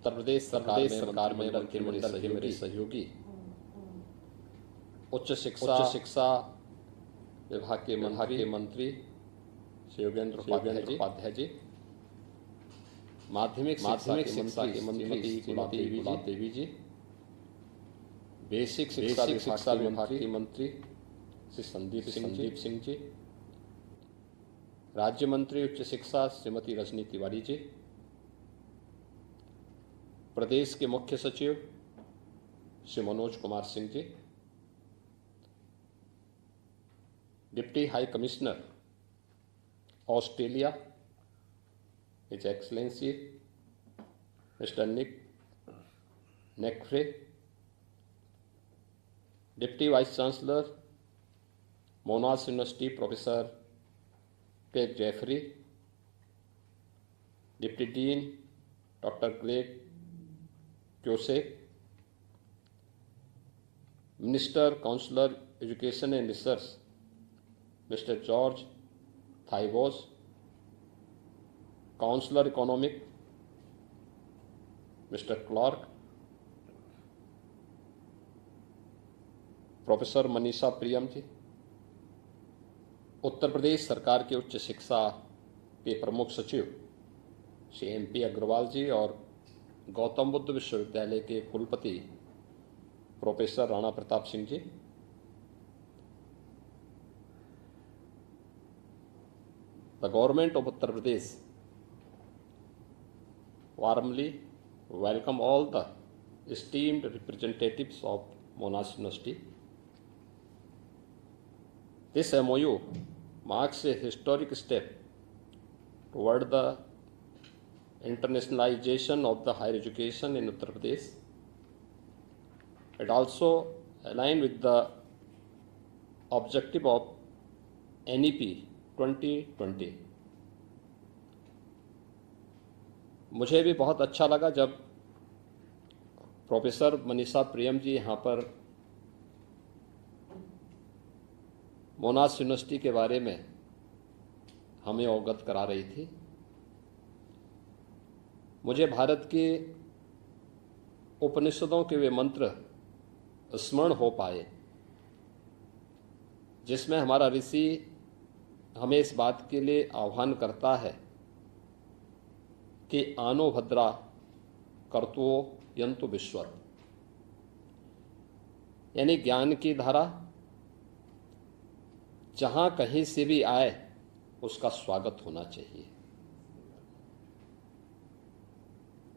उत्तर प्रदेश सरकार में मंत्रिमंडल के मेरे सहयोगी उच्च शिक्षा विभाग के मंत्री श्री योगेंद्र उपाध्याय जी, माध्यमिक शिक्षा के मंत्री श्रीमती देवी जी, बेसिक शिक्षा विभाग के मंत्री श्री संदीप सिंह जी, राज्य मंत्री उच्च शिक्षा श्रीमती रजनी तिवारी जी, प्रदेश के मुख्य सचिव Shri Manoj Kumar Singh ji, deputy high commissioner Australia his excellency mister Nick नेक्फ्रे, deputy vice chancellor Monash university professor Craig Jeffrey, deputy dean doctor Greg क्योसेक, minister counsellor education and research mister George थाइवोस, counsellor economic mister Clark, professor Manisha Priyam ji, Uttar Pradesh सरकार के उच्च शिक्षा के प्रमुख सचिव श्री MP अग्रवाल जी और गौतम बुद्ध विश्वविद्यालय के कुलपति professor Rana Pratap Singh ji, The government of Uttar Pradesh warmly welcome all the esteemed representatives of Monash University. This MOU marks a historic step toward the internationalization of the higher education in Uttar Pradesh. It also aligns with the objective of NEP 2020। मुझे भी बहुत अच्छा लगा जब professor Manisha Priyam जी यहाँ पर मोनाश university के बारे में हमें अवगत करा रही थी। मुझे भारत के उपनिषदों के वे मंत्र स्मरण हो पाए जिसमें हमारा ऋषि हमें इस बात के लिए आह्वान करता है कि आनो भद्रा कर्तो यंतु विश्वत, यानी ज्ञान की धारा जहां कहीं से भी आए उसका स्वागत होना चाहिए।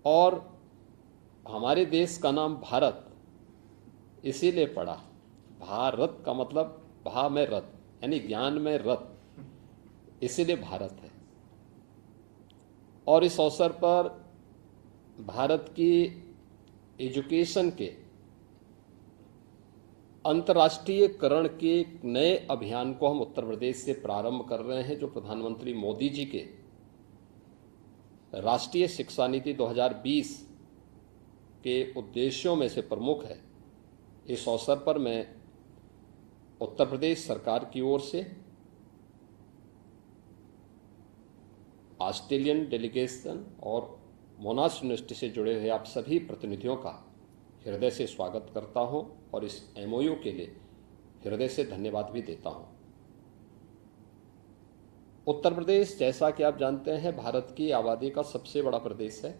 और हमारे देश का नाम भारत इसीलिए पड़ा, भारत का मतलब भा में रत, यानी ज्ञान में रत, इसीलिए भारत है। और इस अवसर पर भारत की एजुकेशन के अंतर्राष्ट्रीयकरण के एक नए अभियान को हम उत्तर प्रदेश से प्रारंभ कर रहे हैं, जो प्रधानमंत्री मोदी जी के राष्ट्रीय शिक्षा नीति 2020 के उद्देश्यों में से प्रमुख है। इस अवसर पर मैं उत्तर प्रदेश सरकार की ओर से ऑस्ट्रेलियन डेलीगेशन और मोनाश यूनिवर्सिटी से जुड़े हुए आप सभी प्रतिनिधियों का हृदय से स्वागत करता हूं और इस MOU के लिए हृदय से धन्यवाद भी देता हूं। उत्तर प्रदेश, जैसा कि आप जानते हैं, भारत की आबादी का सबसे बड़ा प्रदेश है।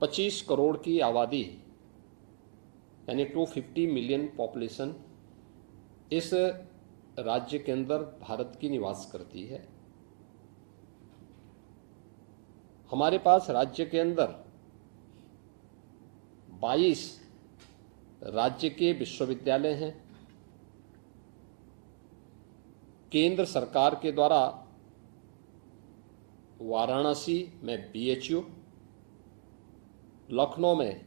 25 करोड़ की आबादी यानी 250 मिलियन पॉपुलेशन इस राज्य के अंदर भारत की निवास करती है। हमारे पास राज्य के अंदर 22 राज्य के विश्वविद्यालय हैं। केंद्र सरकार के द्वारा वाराणसी में BHU, लखनऊ में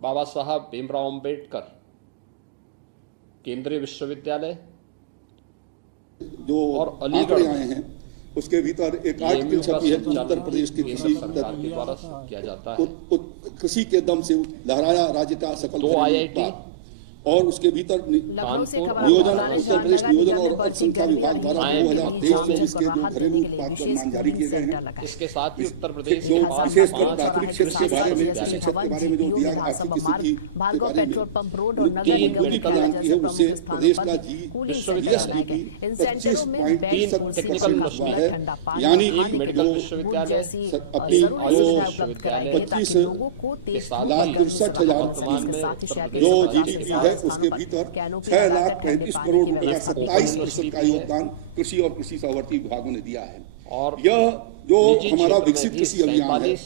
बाबा साहब भीमराव अंबेडकर केंद्रीय विश्वविद्यालय जो और अलीगढ़ आए हैं उसके भीतर एक आर्टिकल छपी है कि उत्तर प्रदेश की सरकार के द्वारा किया जाता है। कृषि के दम से लहराया राज्य का सकल दो IIT और उसके भीतर नियोजन, उत्तर प्रदेश नियोजन और अल्पसंख्यक विभाग द्वारा 2023-24 के जो घरेलू उत्पाद का अनुमान जारी किए गए हैं, इसके साथ ही उत्तर प्रदेश जो विशेषकर प्राथमिक क्षेत्र के बारे में, कृषि क्षेत्र के बारे में जो दिया आर्थिक स्थिति के बारे में पूरी प्रदान की है, उससे प्रदेश का GSDP 25.3% हुआ है। यानी कि मेडिकल विश्वविद्यालय अपनी जो 25,63,000 जो GDP है उसके भीतर 6,35 करोड़ रुपए का 27% का योगदान कृषि और कृषि सहवर्ती विभागों ने दिया है। और यह जो हमारा विकसित कृषि अभियान है,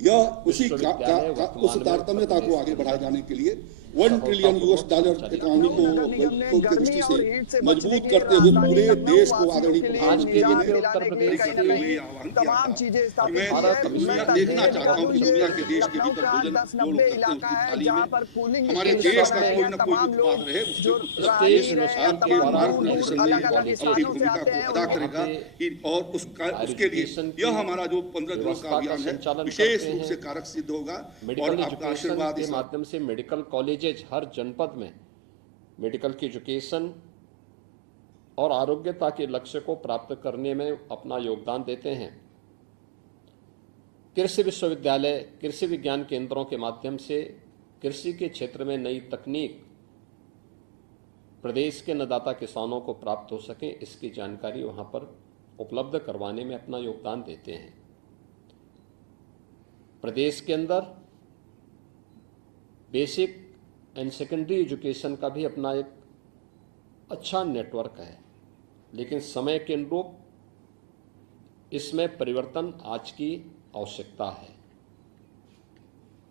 यह उसी उस तारतम्यता को आगे बढ़ाए जाने के लिए $1 ट्रिलियन इकोनॉमी को की दृष्टि से मजबूत करते हुए पूरे देश को आदरणीय प्रधानमंत्री जी ने उत्तर प्रदेश तमाम चीजें मैं देखना चाहता हूँ कि दुनिया के देश के भीतर भोजन जो लोग करते हैं उसकी थाली में हमारे देश का कोई न कोई उत्पाद रहे, उसके मार्गदर्शन की भूमिका को अदा करेगा। और उसके लिए यह हमारा जो 15 दिनों का अभियान है विशेष रूप से कारक सिद्ध होगा। और आपका आशीर्वाद के माध्यम से मेडिकल कॉलेज हर जनपद में मेडिकल की एजुकेशन और आरोग्यता के लक्ष्य को प्राप्त करने में अपना योगदान देते हैं। कृषि विश्वविद्यालय, कृषि विज्ञान केंद्रों के माध्यम से कृषि के क्षेत्र में नई तकनीक प्रदेश के अन्नदाता किसानों को प्राप्त हो सके, इसकी जानकारी वहां पर उपलब्ध करवाने में अपना योगदान देते हैं। प्रदेश के अंदर बेसिक एंड सेकेंडरी एजुकेशन का भी अपना एक अच्छा नेटवर्क है, लेकिन समय के अनुरूप इसमें परिवर्तन आज की आवश्यकता है।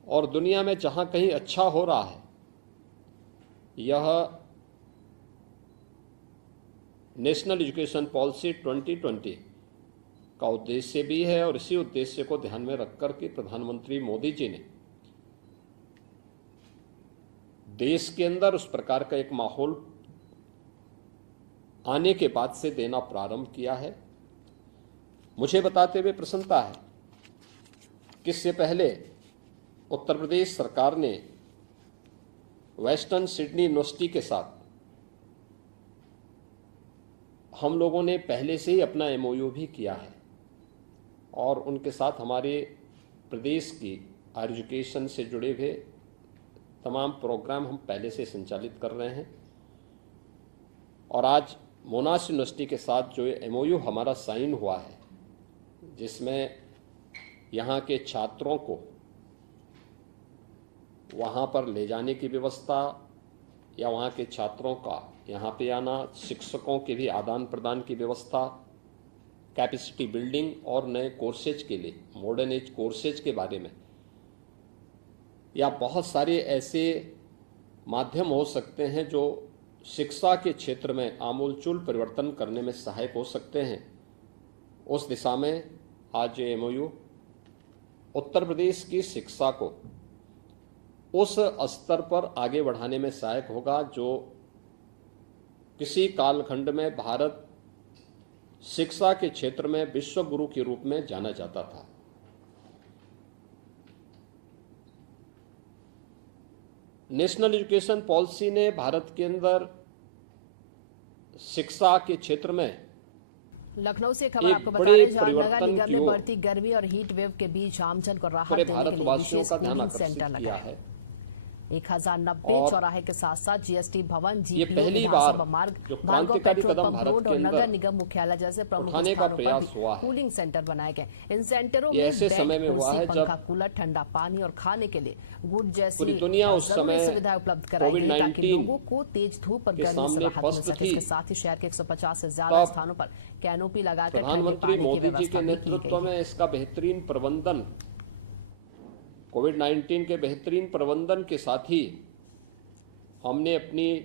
और दुनिया में जहां कहीं अच्छा हो रहा है, यह नेशनल एजुकेशन पॉलिसी 2020 का उद्देश्य भी है। और इसी उद्देश्य को ध्यान में रखकर के प्रधानमंत्री मोदी जी ने देश के अंदर उस प्रकार का एक माहौल आने के बाद से देना प्रारंभ किया है। मुझे बताते हुए प्रसन्नता है कि इससे पहले उत्तर प्रदेश सरकार ने वेस्टर्न सिडनी यूनिवर्सिटी के साथ हम लोगों ने पहले से ही अपना MOU भी किया है और उनके साथ हमारे प्रदेश की हायर एजुकेशन से जुड़े हुए तमाम प्रोग्राम हम पहले से संचालित कर रहे हैं। और आज मोनाश यूनिवर्सिटी के साथ जो MOU हमारा साइन हुआ है, जिसमें यहाँ के छात्रों को वहाँ पर ले जाने की व्यवस्था या वहाँ के छात्रों का यहाँ पे आना, शिक्षकों के भी आदान प्रदान की व्यवस्था, कैपेसिटी बिल्डिंग और नए कोर्सेज के लिए मॉडर्न एज कोर्सेज के बारे में, या बहुत सारे ऐसे माध्यम हो सकते हैं जो शिक्षा के क्षेत्र में आमूलचूल परिवर्तन करने में सहायक हो सकते हैं। उस दिशा में आज ये MOU उत्तर प्रदेश की शिक्षा को उस स्तर पर आगे बढ़ाने में सहायक होगा जो किसी कालखंड में भारत शिक्षा के क्षेत्र में विश्व गुरु के रूप में जाना जाता था। नेशनल एजुकेशन पॉलिसी ने भारत के अंदर शिक्षा के क्षेत्र में लखनऊ से खबर आपको बता रहे हैं, जहां नगर निगम में बढ़ती गर्मी और हीट वेव के बीच आमजन को राहत देने के लिए भारतवासियों का ध्यान विशेष आकर्षित सेंटर किया लगाया है। 1090 चौराहे के साथ साथ GST भवन, ये पहली बार जो क्रांतिकारी कदम भारत के अंदर नगर निगम मुख्यालय जैसे प्रमुख उठाने का स्थानों पर प्रयास हुआ है। कूलिंग सेंटर बनाए गए। इन सेंटरों ये में ऐसे समय में हुआ है जब कूलर, ठंडा पानी और खाने के लिए गुड़ जैसी पूरी दुनिया उस समय सुविधाएं उपलब्ध कराई गई ताकि कोविड-19 लोगों को तेज धूप और के गर्मी से सामने राहत मिल पस्त सके। थी। इसके साथ ही शहर के 150 से ज्यादा स्थानों पर कैनोपी लगाकर प्रधानमंत्री मोदी जी के नेतृत्व में इसका बेहतरीन प्रबंधन, कोविड-19 के बेहतरीन प्रबंधन के साथ ही हमने अपनी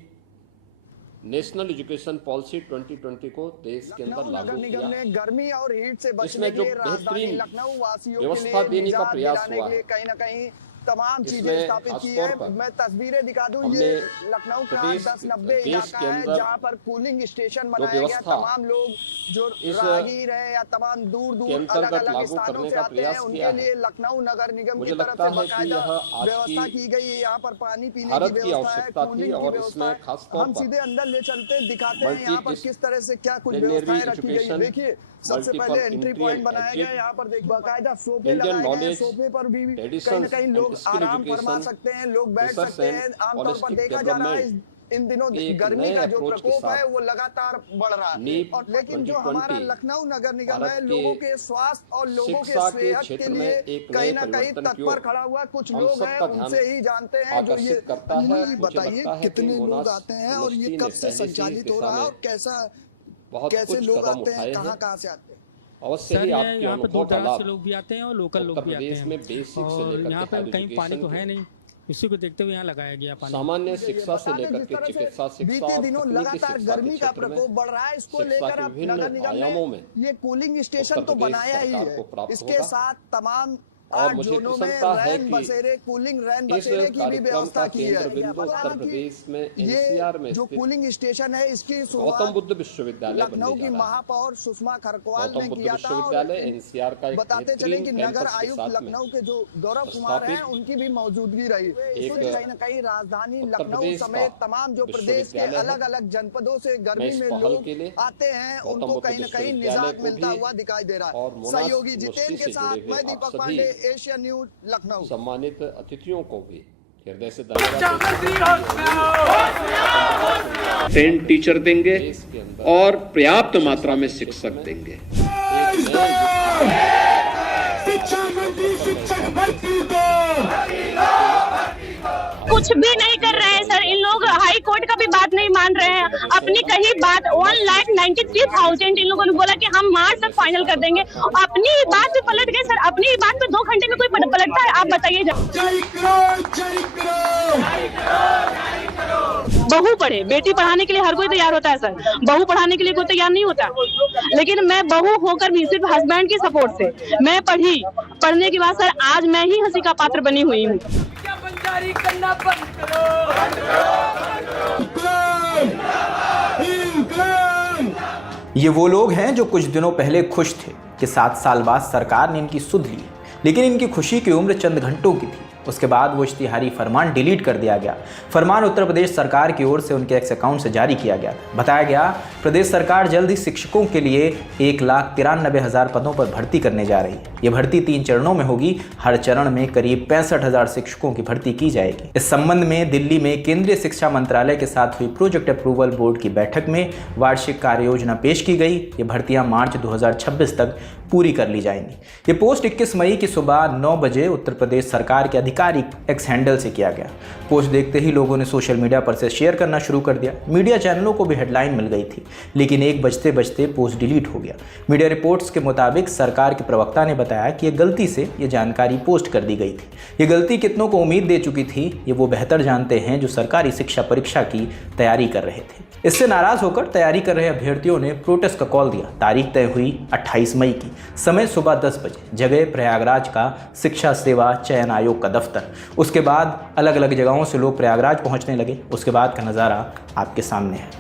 नेशनल एजुकेशन पॉलिसी 2020 को देश के अंदर लागू किया। ने गर्मी और हीट से बचने इसमें के जो लिए राजधानी बेहतरीन लखनऊ वासियों व्यवस्था के लिए देने का निजात प्रयास दिलाने हुआ के लिए है, कहीं न कहीं तमाम चीजें इसमें स्थापित की खासतौर है। पर मैं तस्वीरें दिखा दूं, हमने ये लखनऊ का प्रदेश 10-90 देश इलाका के है अंदर जहाँ पर कूलिंग स्टेशन जो बनाया गया। व्यवस्था तमाम लोग जो इस राहगीर है या तमाम दूर के दूर अलग अंतर्गत अलग लागू स्थानों करने से का आते हैं, प्रयास उनके किया लिए है। लखनऊ नगर निगम मुझे की तरफ लगता से है कि बाकायदा यह आज व्यवस्था की की गई है। यहाँ पर पानी पीने भारत की की व्यवस्था है, आवश्यकता थी कूलिंग की और व्यवस्था इसमें है। खास तौर हम पर सीधे अंदर ले चलते हैं, दिखाते हैं यहाँ पर किस तरह से क्या कुछ मल्टीडिसिप्लिनरी व्यवस्थाएं रखी गई है। एजुकेशन, देखिए सबसे मल्टीपल पहले एंट्री एंट्री पॉइंट बनाया गया है। एग्जिट, यहाँ पर देखिए बाकायदा सोफे इंडियन लगाए गए हैं। नॉलेज, सोफे पर भी कहीं ना ट्रेडिशंस कहीं एंड लोग स्किल आराम फरमा एजुकेशन, सकते हैं, लोग बैठ रिसर्च सकते हैं। एंड आमतौर पर होलिस्टिक देखा जा रहा है डेवलपमेंट इन दिनों एक गर्मी नए का जो अप्रोच के प्रकोप है साथ वो लगातार बढ़ रहा है। नीप और लेकिन जो हमारा 2020 लखनऊ नगर निगम भारत है, के लोगों के स्वास्थ्य और लोगों के शिक्षा के सेहत के क्षेत्र में लिए एक कहीं नए ना कहीं परिवर्तन की तत्पर ओर खड़ा हुआ। कुछ हम लोग हैं, सबका ध्यान उनसे ही जानते हैं जो ये आकर्षित करता है। मुझे मुझे बताइए लगता है कि कितने लोग मोनास आते हैं और ये यूनिवर्सिटी कब ने से पहले से ही संचालित हो दिशा रहा है में और कैसा बहुत कैसे कुछ लोग कदम आते उठाए हैं, हैं। कहाँ से आते हैं? अवश्य सर ही यहाँ आपके पे अनुभव दूर का दराज लाभ से लोग भी आते हैं और लोकल लोग उत्तर भी आते प्रदेश में हैं। बेसिक से और लेकर यहाँ के पे हायर कहीं पानी एजुकेशन तो है के नहीं, इसी को देखते हुए यहाँ लगाया गया पानी। सामान्य शिक्षा से बता दें, लेकर जिस के तरह से चिकित्सा शिक्षा बीते और दिनों तकनीकी लगातार शिक्षा के गर्मी का क्षेत्र में प्रकोप बढ़ रहा है। इसको शिक्षा लेकर के अब विभिन्न नगर निगम आयामों ने में ये कूलिंग स्टेशन उत्तर तो प्रदेश बनाया ही सरकार है। को प्राप्त इसके होगा। साथ तमाम और 8 मुझे जोनों में प्रसन्नता है रैन कि बसेरे, कूलिंग रैन इस बसेरे की भी कार्यक्रम व्यवस्था का की है। केंद्र बिंदु उत्तर प्रदेश में ये एनसीआर में जो स्थित कूलिंग स्टेशन है इसकी गौतम शुरुआत बुद्ध विश्वविद्यालय लखनऊ बनने की जा रहा है। महापौर सुषमा खरकवाल गौतम ने बुद्ध किया था। विश्वविद्यालय और एनसीआर का एक बताते चले कि बेहतरीन नगर कैंपस के आयुक्त साथ में लखनऊ के जो गौरव कुमार हैं, स्थापित उनकी भी मौजूदगी रही। एक कहीं ना कहीं राजधानी उत्तर लखनऊ प्रदेश समेत का तमाम जो प्रदेश के विश्वविद्यालय है। अलग अलग जनपदों से मैं गर्मी इस में पहल लोग के लिए आते हैं, गौतम उनको बुद्ध कहीं ना कहीं विश्वविद्यालय निजात को मिलता भी हुआ दिखाई दे रहा और है। मोनास सहयोगी जितेंद्र यूनिवर्सिटी के से साथ जुड़े हुए मैं आप दीपक सभी पांडे, एशियन न्यूज, लखनऊ। सम्मानित अतिथियों को भी हृदय से धन्यवाद। ट्रेन टीचर देंगे देश के अंदर और पर्याप्त मात्रा में शिक्षक देंगे। एक नए कुछ भी नहीं कर रहे हैं सर। इन लोग हाई कोर्ट का भी बात नहीं मान रहे हैं। अपनी कही बात 1,93,000 इन लोगों ने बोला कि हम मार्च तक फाइनल कर देंगे। अपनी ही बात पे पलट गए सर। अपनी ही बात पे 2 घंटे में कोई पलटता है? आप बताइए। बहू पढ़े, बेटी पढ़ाने के लिए हर कोई तैयार होता है सर। बहू पढ़ाने के लिए कोई तैयार नहीं होता। लेकिन मैं बहू होकर भी सिर्फ हस्बैंड की सपोर्ट से मैं पढ़ी। पढ़ने के बाद सर आज मैं ही हंसी का पात्र बनी हुई हूँ। जारी करना बंद करो। ये वो लोग हैं जो कुछ दिनों पहले खुश थे कि 7 साल बाद सरकार ने इनकी सुध ली, लेकिन इनकी खुशी की उम्र चंद घंटों की थी। उसके बाद वो इश्तिहारी फरमान डिलीट कर दिया गया। फरमान उत्तर प्रदेश सरकार की ओर से उनके एक्स अकाउंट से जारी किया गया। बताया गया प्रदेश सरकार जल्द ही शिक्षकों के लिए 1,93,000 पदों पर भर्ती करने जा रही है। ये भर्ती 3 चरणों में होगी। हर चरण में करीब 65,000 शिक्षकों की भर्ती की जाएगी। इस संबंध में दिल्ली में केंद्रीय शिक्षा मंत्रालय के साथ हुई प्रोजेक्ट अप्रूवल बोर्ड की बैठक में वार्षिक कार्य योजना पेश की गई। ये भर्तियां मार्च 2026 तक पूरी कर ली जाएंगी। ये पोस्ट 21 मई की सुबह 9 बजे उत्तर प्रदेश सरकार के आधिकारिक एक्स हैंडल से किया गया। पोस्ट देखते ही लोगों ने सोशल मीडिया पर से शेयर करना शुरू कर दिया। मीडिया चैनलों को भी हेडलाइन मिल गई थी, लेकिन 1 बजते बजते पोस्ट डिलीट हो गया। मीडिया रिपोर्ट्स के मुताबिक सरकार के प्रवक्ता ने बताया कि गलती से ये जानकारी पोस्ट कर दी गई थी। ये गलती कितनों को उम्मीद दे चुकी थी, ये वो बेहतर जानते हैं जो सरकारी शिक्षा परीक्षा की तैयारी कर रहे थे। इससे नाराज होकर तैयारी कर रहे अभ्यर्थियों ने प्रोटेस्ट का कॉल दिया। तारीख तय हुई 28 मई की, समय सुबह 10 बजे, जगह प्रयागराज का शिक्षा सेवा चयन आयोग का दफ्तर। उसके बाद अलग अलग जगहों से लोग प्रयागराज पहुंचने लगे। उसके बाद का नज़ारा आपके सामने है।